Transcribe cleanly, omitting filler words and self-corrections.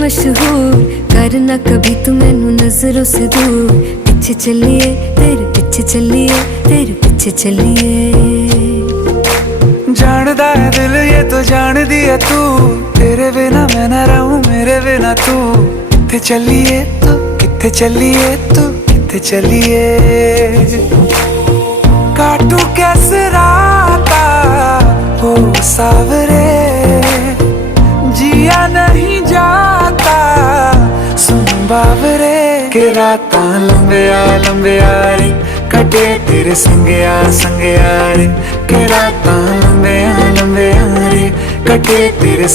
मशहूर, करना कभी तू मैनू नजरों से दूर। पीछे चलिए तेरे पीछे चलिए, तेरे पीछे चलिए। जानदा है दिल ये तो जान दिया तू, तेरे बिना मैं ना रहूं मेरे बिना तू। किथे चलिए तू, किथे चलिए तू, किथे चलिए। काटू कैसे राता हो सावरे, जिया नहीं जाता सुन बावरे। के रातां लंबिया लंबिया रे, कटे तेरे संगया संगया रे। के रातां लंबिया लंबिया रे, कटे तेरे